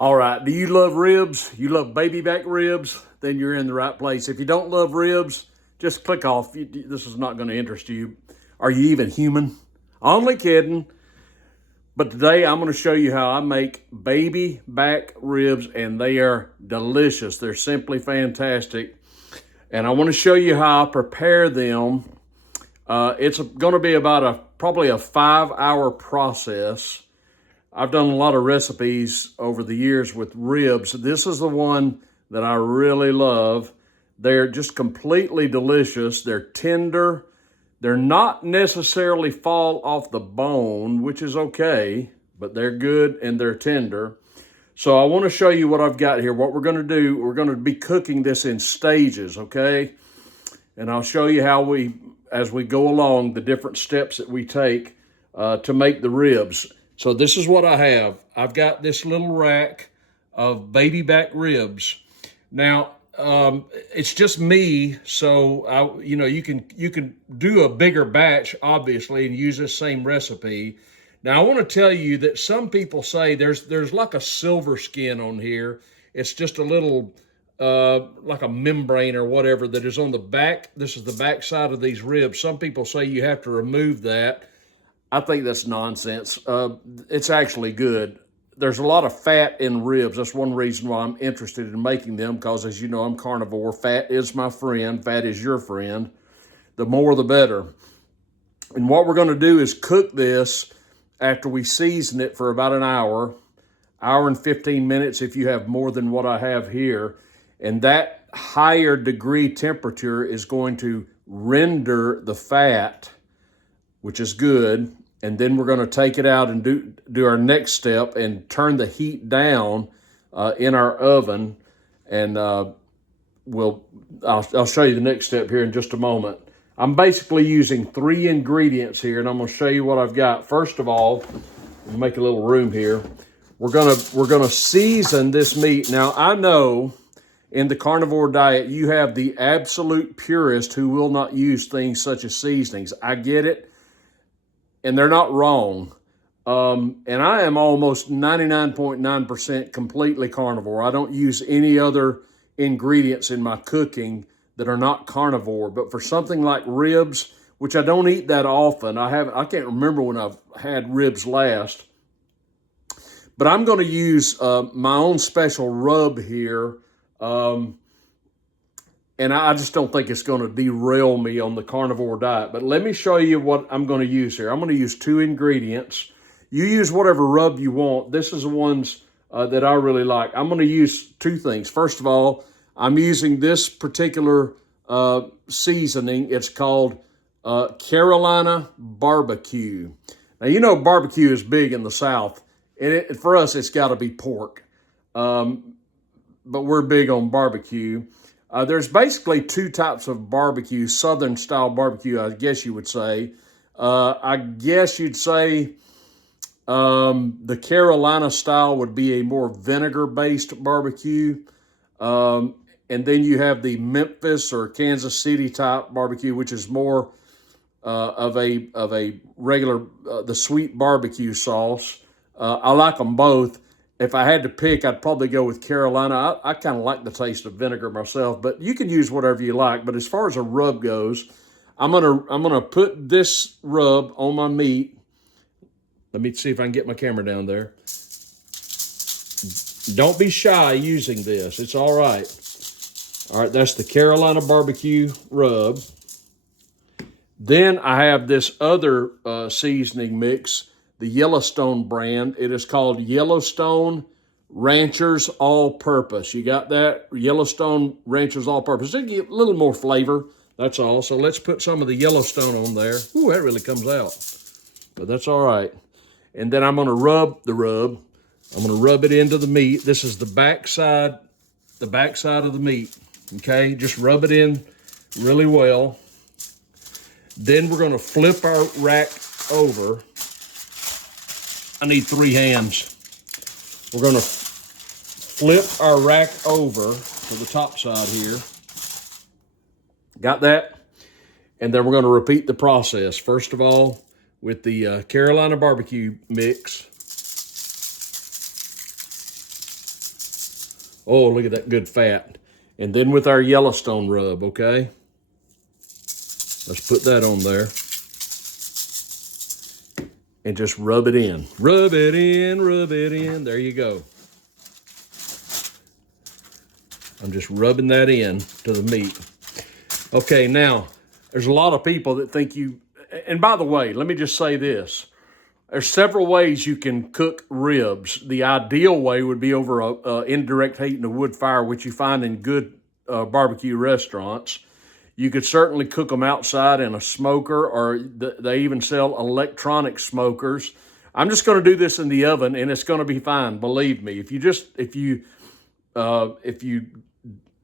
All right, do you love ribs? You love baby back ribs? Then you're in the right place. If you don't love ribs, just click off. This is not going to interest you. Are you even human? Only kidding. But today I'm going to show you how I make baby back ribs, and they are delicious. They're simply fantastic. And I want to show you how I prepare them. It's going to be about probably a 5-hour process. I've done a lot of recipes over the years with ribs. This is the one that I really love. They're just completely delicious. They're tender. They're not necessarily fall off the bone, which is okay, but they're good and they're tender. So I want to show you what I've got here. What we're going to do, we're going to be cooking this in stages, okay? And I'll show you how as we go along, the different steps that we take to make the ribs. So this is what I have. I've got this little rack of baby back ribs. Now, it's just me, so you can do a bigger batch, obviously, and use this same recipe. Now, I want to tell you that some people say there's like a silver skin on here. It's just a little like a membrane or whatever that is on the back. This is the back side of these ribs. Some people say you have to remove that. I think that's nonsense. It's actually good. There's a lot of fat in ribs. That's one reason why I'm interested in making them, because as you know, I'm carnivore. Fat is my friend. Fat is your friend. The more, the better. And what we're going to do is cook this after we season it for about an hour and 15 minutes if you have more than what I have here. And that higher degree temperature is going to render the fat, which is good. And then we're going to take it out and do our next step and turn the heat down in our oven. And I'll show you the next step here in just a moment. I'm basically using 3 ingredients here, and I'm going to show you what I've got. First of all, make a little room here. We're gonna season this meat. Now, I know in the carnivore diet you have the absolute purist who will not use things such as seasonings. I get it. And they're not wrong. And I am almost 99.9% completely carnivore. I don't use any other ingredients in my cooking that are not carnivore. But for something like ribs, which I don't eat that often, I can't remember when I've had ribs last. But I'm going to use my own special rub here. And I just don't think it's going to derail me on the carnivore diet. But let me show you what I'm going to use here. I'm going to use 2 ingredients. You use whatever rub you want. This is the ones that I really like. I'm going to use 2 things. First of all, I'm using this particular seasoning. It's called Carolina barbecue. Now, you know barbecue is big in the South. And for us, it's got to be pork. But we're big on barbecue. There's basically 2 types of barbecue, Southern style barbecue, I guess you would say. I guess you'd say the Carolina style would be a more vinegar-based barbecue. And then you have the Memphis or Kansas City type barbecue, which is more of a regular, the sweet barbecue sauce. I like them both. If I had to pick, I'd probably go with Carolina. I kind of like the taste of vinegar myself, but you can use whatever you like. But as far as a rub goes, I'm gonna put this rub on my meat. Let me see if I can get my camera down there. Don't be shy using this. It's all right. All right, that's the Carolina barbecue rub. Then I have this other seasoning mix, the Yellowstone brand. It is called Yellowstone Ranchers All-Purpose. You got that? Yellowstone Ranchers All-Purpose. They get a little more flavor, that's all. So let's put some of the Yellowstone on there. Ooh, that really comes out. But that's all right. And then I'm going to rub the rub. I'm going to rub it into the meat. This is the backside of the meat. Okay, just rub it in really well. Then we're going to flip our rack over. I need 3 hands. We're going to flip our rack over to the top side here. Got that? And then we're going to repeat the process. First of all, with the Carolina barbecue mix. Oh, look at that good fat. And then with our Yellowstone rub, okay? Let's put that on there. And just rub it in. Rub it in, rub it in. There you go. I'm just rubbing that in to the meat. Okay, now, there's a lot of people that think you, and by the way, let me just say this. There's several ways you can cook ribs. The ideal way would be over a indirect heat in a wood fire, which you find in good barbecue restaurants. You could certainly cook them outside in a smoker, or they even sell electronic smokers. I'm just going to do this in the oven, and it's going to be fine. Believe me. If you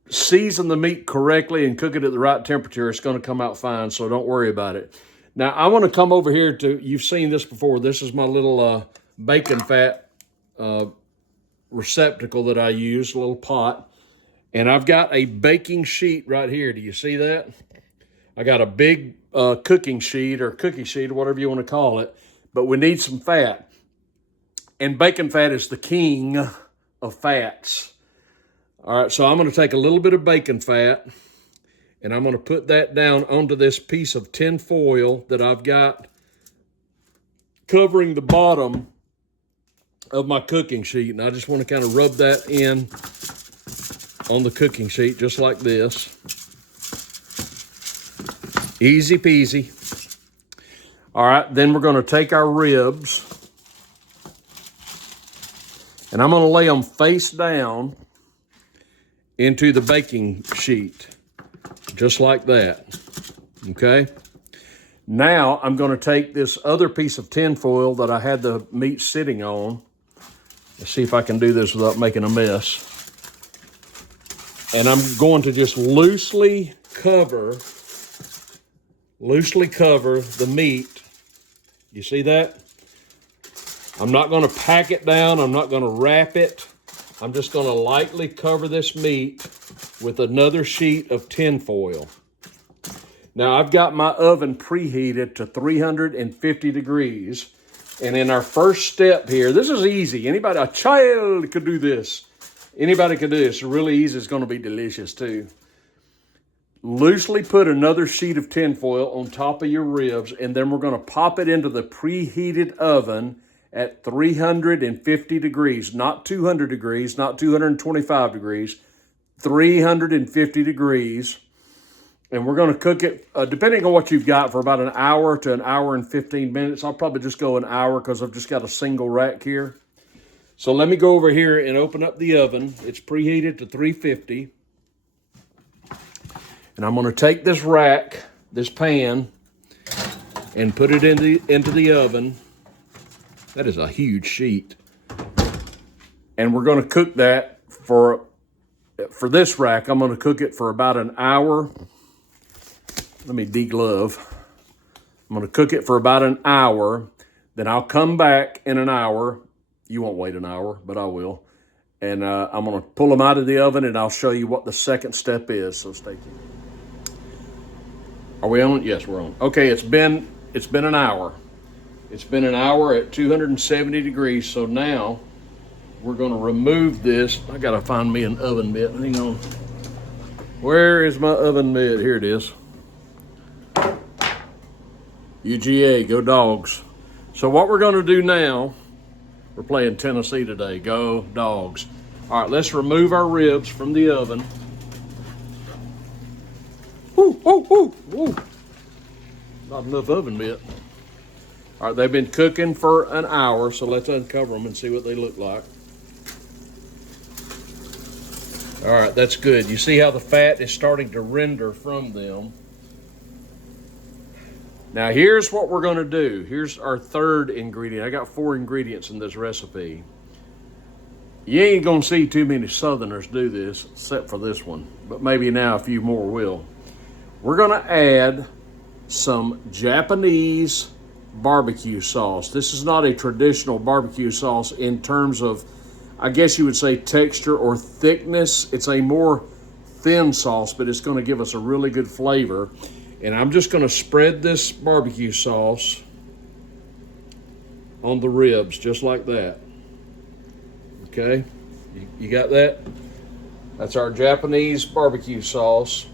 season the meat correctly and cook it at the right temperature, it's going to come out fine. So don't worry about it. Now I want to come over here to. You've seen this before. This is my little bacon fat receptacle that I use, a little pot. And I've got a baking sheet right here. Do you see that? I got a big cooking sheet or cookie sheet or whatever you want to call it. But we need some fat. And bacon fat is the king of fats. All right, so I'm going to take a little bit of bacon fat and I'm going to put that down onto this piece of tin foil that I've got covering the bottom of my cooking sheet. And I just want to kind of rub that in on the cooking sheet just like this. Easy peasy. All right, then we're going to take our ribs and I'm going to lay them face down into the baking sheet, just like that, okay? Now I'm going to take this other piece of tin foil that I had the meat sitting on. Let's see if I can do this without making a mess. And I'm going to just loosely cover the meat. You see that? I'm not going to pack it down. I'm not going to wrap it. I'm just going to lightly cover this meat with another sheet of tin foil. Now I've got my oven preheated to 350 degrees. And in our first step here, this is easy. Anybody, a child could do this. Anybody can do this. It's really easy. It's going to be delicious too. Loosely put another sheet of tin foil on top of your ribs, and then we're going to pop it into the preheated oven at 350 degrees, not 200 degrees, not 225 degrees, 350 degrees. And we're going to cook it, depending on what you've got, for about an hour to an hour and 15 minutes. I'll probably just go an hour because I've just got a single rack here. So let me go over here and open up the oven. It's preheated to 350. And I'm going to take this rack, this pan, and put it into the oven. That is a huge sheet. And we're going to cook that for this rack. I'm going to cook it for about an hour. Let me deglove. I'm going to cook it for about an hour. Then I'll come back in an hour. You won't wait an hour, but I will. And I'm going to pull them out of the oven, and I'll show you what the second step is. So stay tuned. Are we on? Yes, we're on. Okay, it's been an hour. It's been an hour at 270 degrees. So now we're going to remove this. I got to find me an oven mitt. Hang on. Where is my oven mitt? Here it is. UGA, go Dogs. So what we're going to do now, we're playing Tennessee today. Go Dogs. All right, let's remove our ribs from the oven. Woo, woo, woo, woo. Not enough oven mitt. All right, they've been cooking for an hour, so let's uncover them and see what they look like. All right, that's good. You see how the fat is starting to render from them. Now here's what we're going to do. Here's our third ingredient. I got 4 ingredients in this recipe. You ain't going to see too many Southerners do this, except for this one, but maybe now a few more will. We're going to add some Japanese barbecue sauce. This is not a traditional barbecue sauce in terms of, I guess you would say, texture or thickness. It's a more thin sauce, but it's going to give us a really good flavor. And I'm just going to spread this barbecue sauce on the ribs, just like that. Okay, you got that? That's our Japanese barbecue sauce.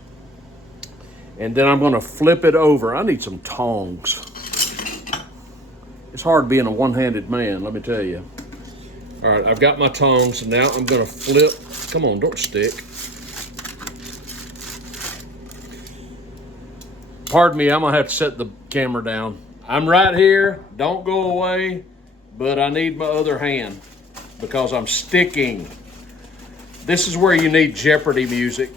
And then I'm going to flip it over. I need some tongs. It's hard being a one-handed man, let me tell you. All right, I've got my tongs, and now I'm going to flip. Come on, don't stick. Pardon me, I'm going to have to set the camera down. I'm right here. Don't go away, but I need my other hand because I'm sticking. This is where you need Jeopardy music.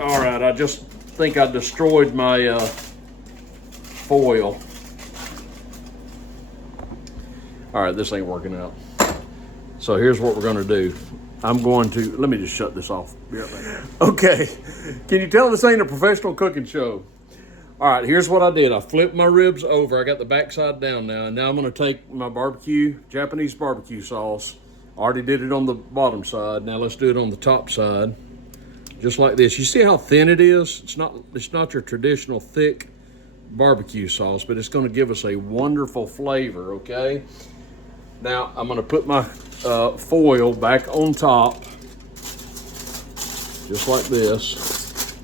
All right, I just think I destroyed my foil. All right, this ain't working out. So here's what we're gonna do. I'm going to, let me just shut this off. Okay, can you tell this ain't a professional cooking show? All right, here's what I did. I flipped my ribs over. I got the backside down now, and now I'm gonna take my Japanese barbecue sauce. I already did it on the bottom side. Now let's do it on the top side. Just like this. You see how thin it is? It's not your traditional thick barbecue sauce, but it's gonna give us a wonderful flavor, okay? Now I'm gonna put my foil back on top, just like this.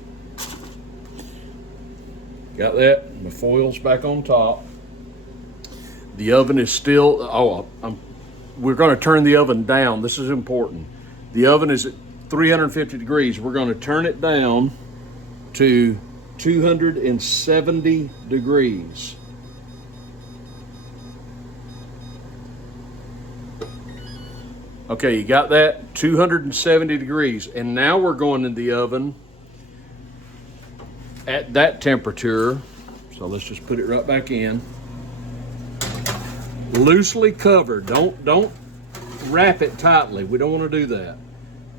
Got that? My foil's back on top. The oven is still, we're gonna turn the oven down. This is important. The oven is at 350 degrees. We're gonna turn it down to 270 degrees. Okay, you got that? 270 degrees. And now we're going in the oven at that temperature. So let's just put it right back in. Loosely covered. Don't wrap it tightly. We don't want to do that.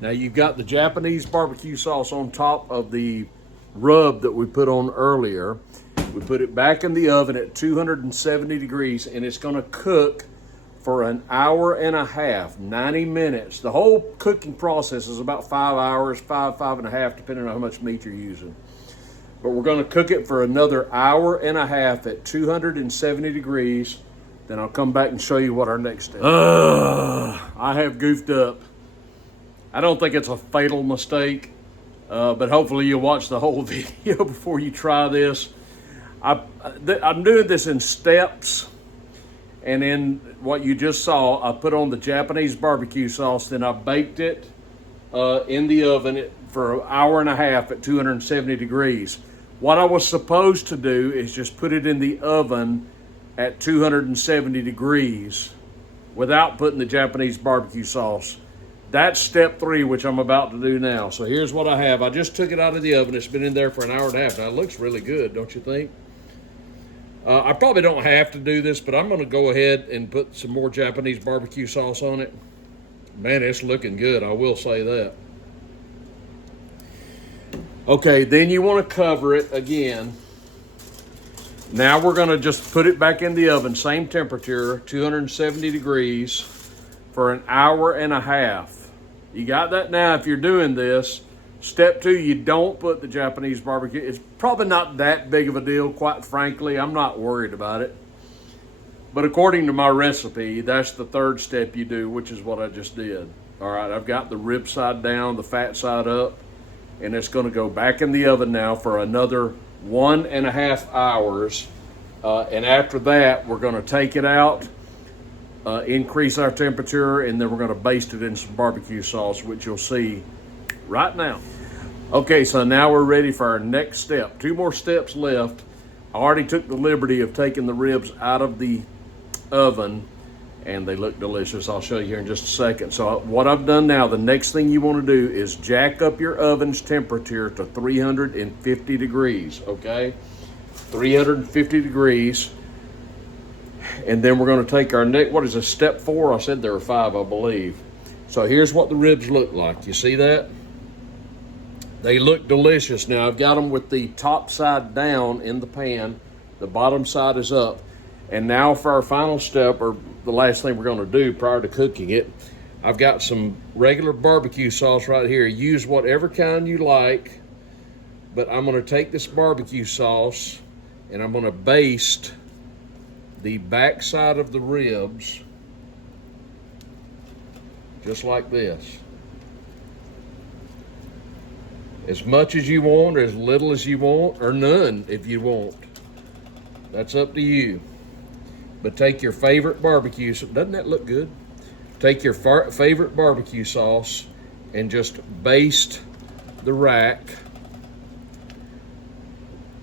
Now you've got the Japanese barbecue sauce on top of the rub that we put on earlier. We put it back in the oven at 270 degrees, and it's going to cook for an hour and a half, 90 minutes. The whole cooking process is about 5 hours, five and a half, depending on how much meat you're using. But we're going to cook it for another hour and a half at 270 degrees. Then I'll come back and show you what our next step is. I have goofed up. I don't think it's a fatal mistake, but hopefully you'll watch the whole video before you try this. I'm doing this in steps. And in what you just saw, I put on the Japanese barbecue sauce, then I baked it in the oven for an hour and a half at 270 degrees. What I was supposed to do is just put it in the oven at 270 degrees without putting the Japanese barbecue sauce. That's step 3, which I'm about to do now. So here's what I have. I just took it out of the oven. It's been in there for an hour and a half. Now it looks really good, don't you think? I probably don't have to do this, but I'm going to go ahead and put some more Japanese barbecue sauce on it. Man, it's looking good, I will say that. Okay, then you want to cover it again. Now we're going to just put it back in the oven, same temperature, 270 degrees, for an hour and a half. You got that? Now, if you're doing this, step 2, you don't put the Japanese barbecue. It's probably not that big of a deal, quite frankly. I'm not worried about it. But according to my recipe, that's the 3rd step you do, which is what I just did. All right, I've got the rib side down, the fat side up, and it's going to go back in the oven now for another 1.5 hours. And after that, we're going to take it out, increase our temperature, and then we're going to baste it in some barbecue sauce, which you'll see right now. Okay, so now we're ready for our next step. 2 more steps left. I already took the liberty of taking the ribs out of the oven, and they look delicious. I'll show you here in just a second. So what I've done now, the next thing you want to do is jack up your oven's temperature to 350 degrees, okay? 350 degrees. And then we're going to take our next, what is this, step 4? I said there were 5, I believe. So here's what the ribs look like. You see that? They look delicious. Now I've got them with the top side down in the pan. The bottom side is up. And now for our final step, or the last thing we're going to do prior to cooking it, I've got some regular barbecue sauce right here. Use whatever kind you like, but I'm going to take this barbecue sauce and I'm going to baste the back side of the ribs just like this. as much as you want, or as little as you want, or none if you want. That's up to you. But take your favorite barbecue, doesn't that look good? Take your favorite barbecue sauce and just baste the rack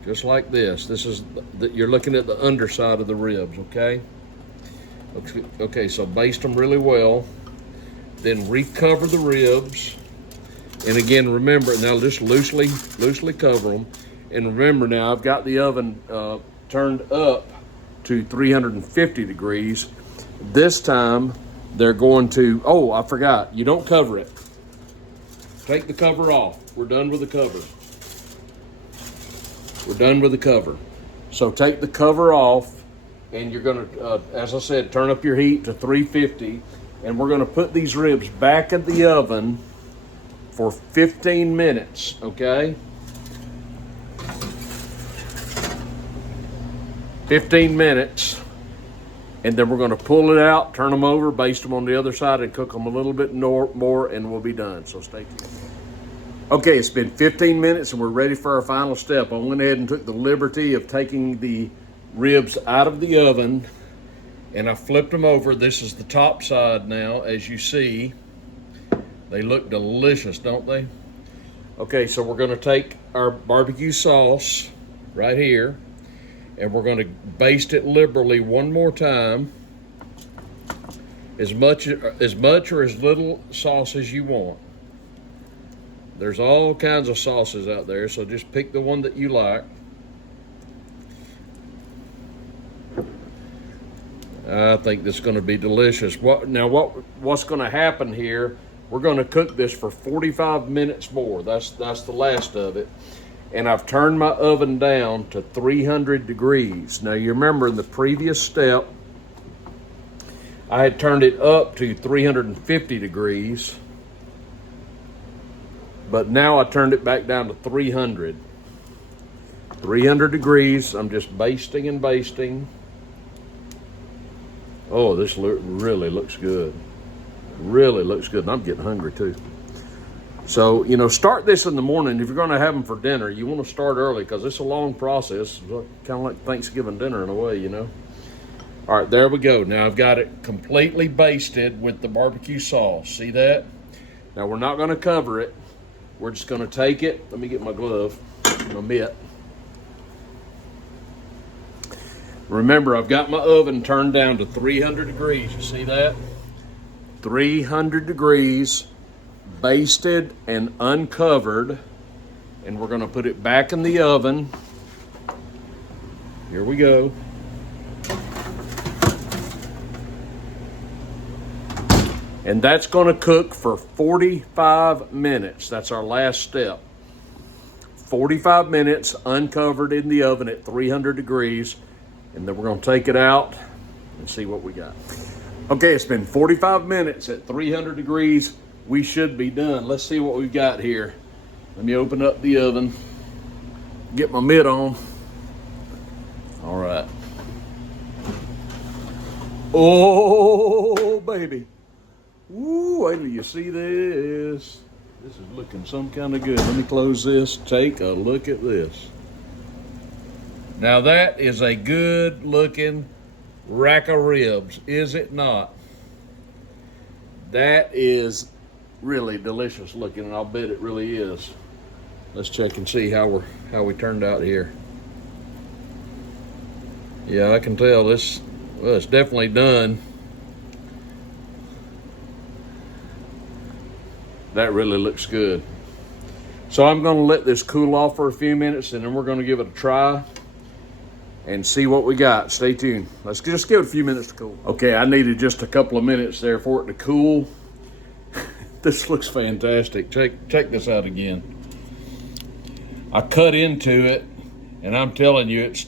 just like this. This is, you're looking at the underside of the ribs, okay? Okay, so baste them really well. Then recover the ribs. And again, remember, now just loosely cover them. And remember now, I've got the oven turned up to 350 degrees. This time, they're going to, oh, I forgot, you don't cover it. Take the cover off. We're done with the cover. We're done with the cover. So take the cover off, and you're gonna, as I said, turn up your heat to 350, and we're gonna put these ribs back in the oven for 15 minutes, okay? 15 minutes, and then we're gonna pull it out, turn them over, baste them on the other side, and cook them a little bit more, and we'll be done, so stay tuned. Okay, it's been 15 minutes, and we're ready for our final step. I went ahead and took the liberty of taking the ribs out of the oven, and I flipped them over. This is the top side now, as you see. They look delicious, don't they? Okay, so we're gonna take our barbecue sauce right here, and we're gonna baste it liberally one more time. As much or as little sauce as you want. There's all kinds of sauces out there, so just pick the one that you like. I think this is gonna be delicious. What's gonna happen here, we're gonna cook this for 45 minutes more. That's the last of it. And I've turned my oven down to 300 degrees. Now you remember in the previous step, I had turned it up to 350 degrees, but now I turned it back down to 300. 300 degrees, I'm just basting and basting. Oh, this really looks good. Really looks good, and I'm getting hungry too. So, you know, start this in the morning. If you're gonna have them for dinner, you wanna start early because it's a long process. Kind of like Thanksgiving dinner in a way, you know. All right, there we go. Now I've got it completely basted with the barbecue sauce. See that? Now we're not gonna cover it. We're just gonna take it. Let me get my glove, my mitt. Remember, I've got my oven turned down to 300 degrees. You see that? 300 degrees, basted and uncovered. And we're gonna put it back in the oven. Here we go. And that's gonna cook for 45 minutes. That's our last step. 45 minutes uncovered in the oven at 300 degrees. And then we're gonna take it out and see what we got. Okay, it's been 45 minutes at 300 degrees. We should be done. Let's see what we've got here. Let me open up the oven, get my mitt on. All right. Oh, baby. Ooh, wait till you see this. This is looking some kind of good. Let me close this. Take a look at this. Now that is a good looking rack of ribs, is it not? That is really delicious looking, and I'll bet it really is. Let's check and see how we turned out here. Yeah, I can tell this, well, it's definitely done. That really looks good. So I'm gonna let this cool off for a few minutes, and then we're gonna give it a try and see what we got. Stay tuned. Let's just give it a few minutes to cool. Okay, I needed just a couple of minutes there for it to cool. This looks fantastic. Check this out again. I cut into it, and I'm telling you, it's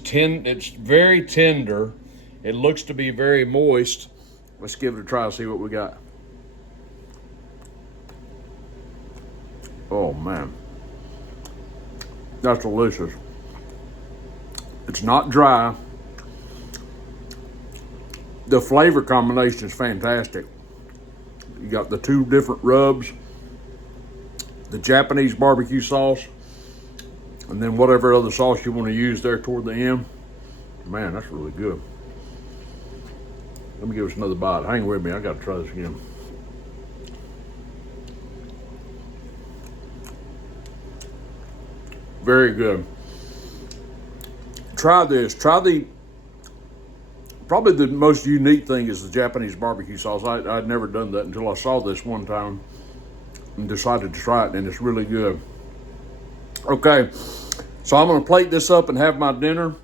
very tender. It looks to be very moist. Let's give it a try and see what we got. Oh man, that's delicious. It's not dry. The flavor combination is fantastic. You got the two different rubs. the Japanese barbecue sauce, and then whatever other sauce you want to use there toward the end. Man, that's really good. Let me give us another bite. Hang with me, I gotta try this again. Very good. Try this. Probably the most unique thing is the Japanese barbecue sauce. I'd never done that until I saw this one time and decided to try it, and it's really good. Okay, so I'm gonna plate this up and have my dinner.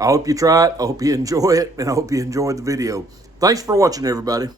I hope you try it, I hope you enjoy it, and I hope you enjoyed the video. Thanks for watching, everybody.